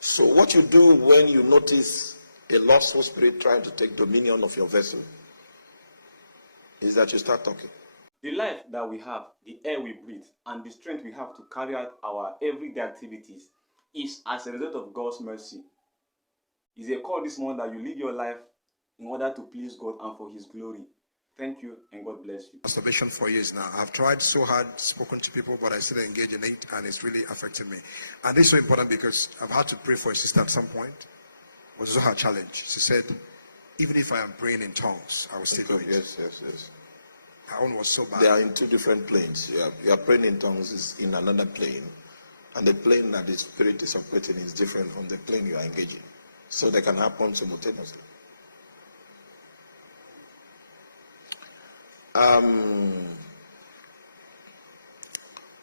So what you do when you notice a lustful spirit trying to take dominion of your vessel is that you start talking. The life that we have, the air we breathe, and the strength we have to carry out our everyday activities is as a result of God's mercy. It's a call this morning that you live your life in order to please God and for His glory. Thank you, and God bless you. Masturbation for years now. I've tried so hard, spoken to people, but I still engage in it, and it's really affected me. And this is so important because I've had to pray for a sister at some point. It was also her challenge. She said, even if I am praying in tongues, I will still do it. Yes. Her own was so bad. They are in two different planes. You are praying in tongues is in another plane, and the plane that the spirit is operating is different from the plane you are engaging. So they can happen simultaneously.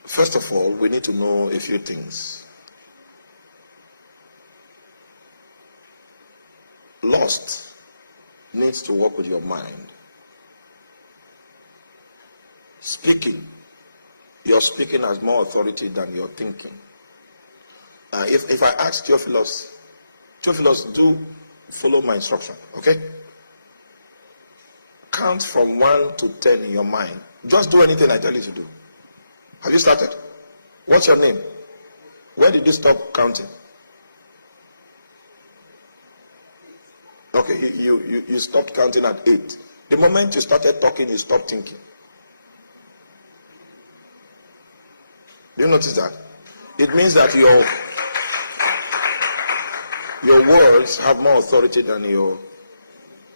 First of all, we need to know a few things. Lust needs to work with your mind. Speaking, your speaking has more authority than your thinking. If I ask Theophilus, do follow my instruction, okay? Count from 1 to 10 in your mind. Just do anything I tell you to do. Have you started? What's your name? When did you stop counting? Okay, you stopped counting at 8. The moment you started talking, you stopped thinking. Do you notice that? It means that your words have more authority than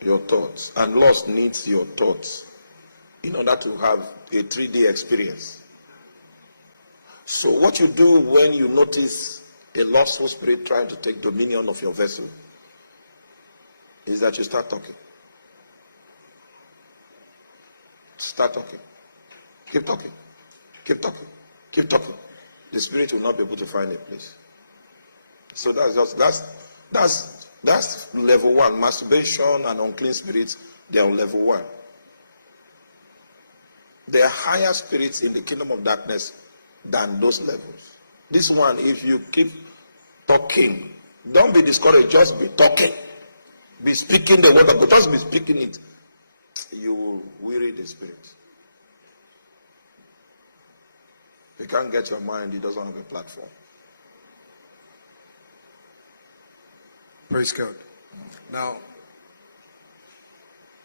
your thoughts. And lust needs your thoughts in order to have a 3D experience. So what you do when you notice a lustful spirit trying to take dominion of your vessel is that you start talking. Start talking. Keep talking. Keep talking. Keep talking. The spirit will not be able to find a place. So that's level 1. Masturbation and unclean spirits, they are on level 1. There are higher spirits in the kingdom of darkness than those levels. This one, if you keep talking, don't be discouraged, just be talking. Be speaking the word of God, just be speaking it. You will weary the spirit. You can't get your mind, it doesn't have a platform. Praise God. Now,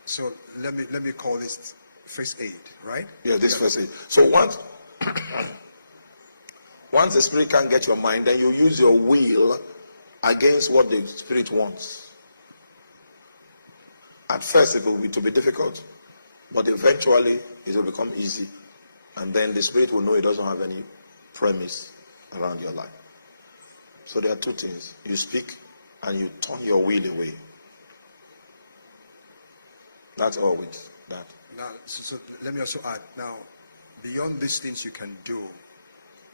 so let me call this first aid, right? Yeah, this first aid. So once the spirit can't get your mind, then you use your will against what the spirit wants. At first, it will be difficult, but eventually it will become easy, and then the spirit will know it doesn't have any premise around your life. So there are two things: you speak and you turn your will away. That's all with that. Now, so let me also add. Now, beyond these things you can do,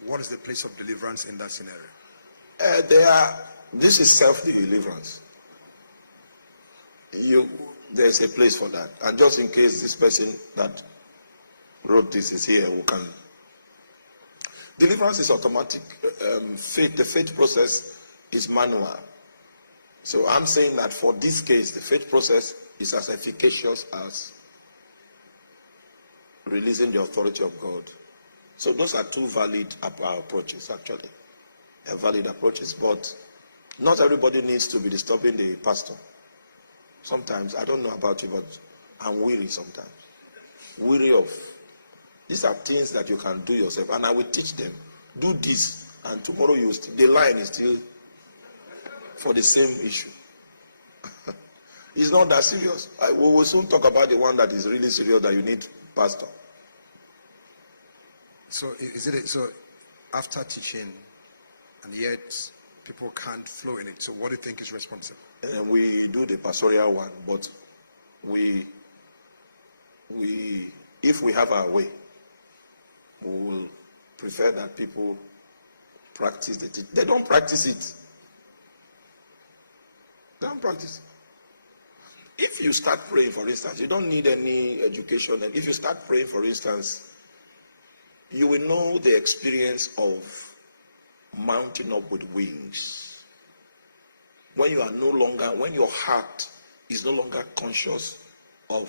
what is the place of deliverance in that scenario? This is self-deliverance. There's a place for that. And just in case this person that wrote this is here, who can. Deliverance is automatic. The faith process is manual. So I'm saying that for this case, the faith process is as efficacious as releasing the authority of God. So those are two valid approaches, actually. They're valid approaches, but not everybody needs to be disturbing the pastor. Sometimes, I don't know about you, but I'm weary sometimes. Weary of. These are things that you can do yourself, and I will teach them. Do this, and tomorrow the line is still for the same issue. It's not that serious. We will soon talk about the one that is really serious that you need pastor. So so after teaching, and yet people can't flow in it. So what do you think is responsible? We do the pastoral one, but if we have our way, we will prefer that people practice it. They don't practice it. They don't practice it. If you start praying, for instance, you don't need any education. And if you start praying, for instance, you will know the experience of mounting up with wings. when when your heart is no longer conscious of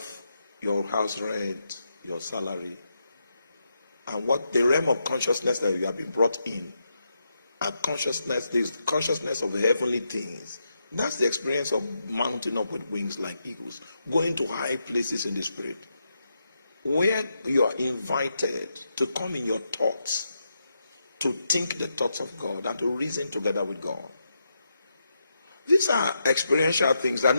your house rent, your salary, and what the realm of consciousness that you have been brought in, and consciousness, this consciousness of the heavenly things. That's the experience of mounting up with wings like eagles, going to high places in the spirit, where you are invited to come in your thoughts, to think the thoughts of God, and to reason together with God. These are experiential things that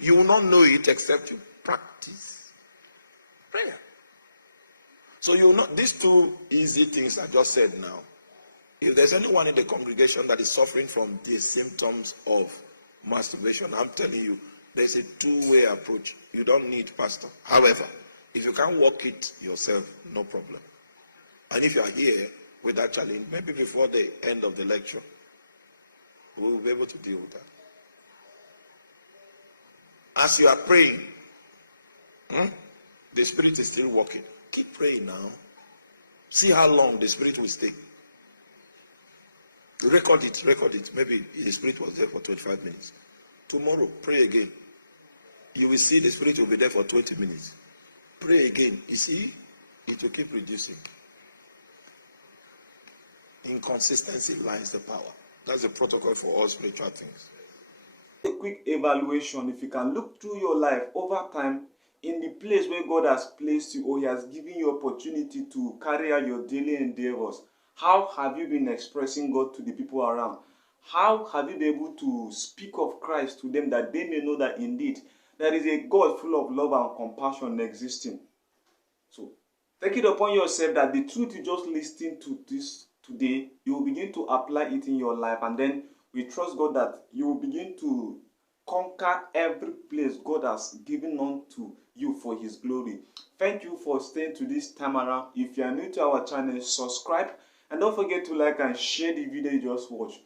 you will not know it except you practice prayer. So you know these two easy things I just said now. If there's anyone in the congregation that is suffering from the symptoms of masturbation, I'm telling you, there's a two-way approach. You don't need pastor. However, if you can't work it yourself, no problem. And if you are here with that challenge, maybe before the end of the lecture, we will be able to deal with that. As you are praying, the Spirit is still working. Keep praying now. See how long the Spirit will stay. Record it. Maybe the Spirit was there for 25 minutes. Tomorrow, pray again. You will see the Spirit will be there for 20 minutes. Pray again. You see, it will keep reducing. Inconsistency lies the power. That's the protocol for all spiritual things. A quick evaluation. If you can look through your life over time, in the place where God has placed you, or He has given you opportunity to carry out your daily endeavors, how have you been expressing God to the people around? How have you been able to speak of Christ to them, that they may know that indeed there is a God full of love and compassion existing? So take it upon yourself that the truth you just listened to this today, you will begin to apply it in your life, and then we trust God that you will begin to conquer every place God has given unto you for His glory. Thank you for staying to this time around. If you are new to our channel, subscribe, and don't forget to like and share the video you just watched.